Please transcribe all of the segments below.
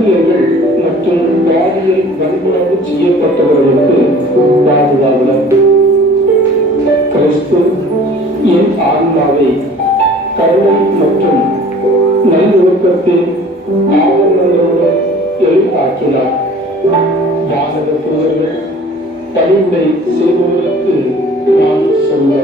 ஊழியர்கள் மற்றும் பாதியை வன்புணர்வு செய்யப்பட்டவர்களுக்கு பாதுகாவலர். கிறிஸ்து என் ஆன்மாவை கருணை மற்றும் நல்லொழுக்கத்தின் ஆவணங்களோடு எழுதாக்கினார் வாசக தூதர்கள் செய்பவர்களுக்கு நான் சொல்ல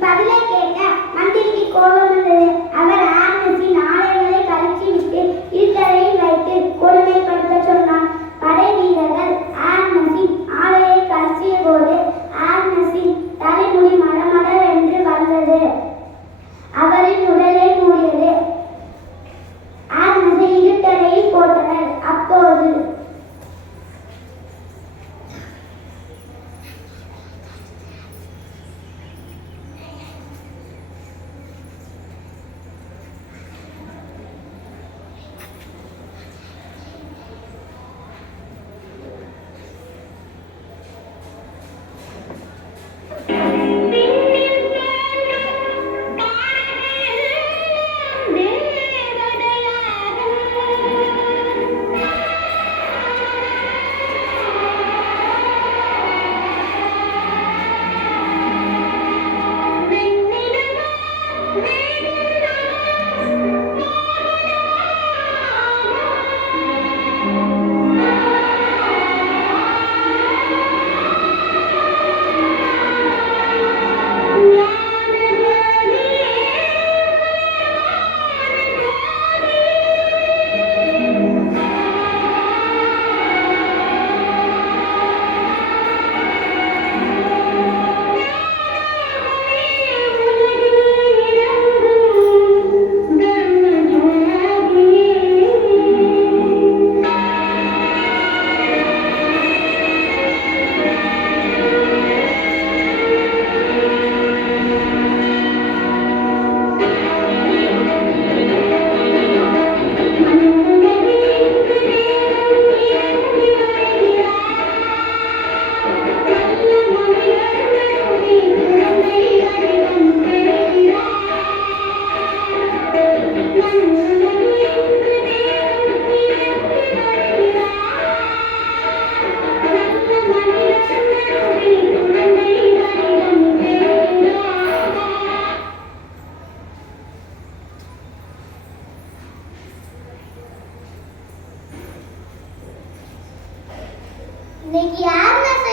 இப்பதிலை இன்னைக்கு யார் நான்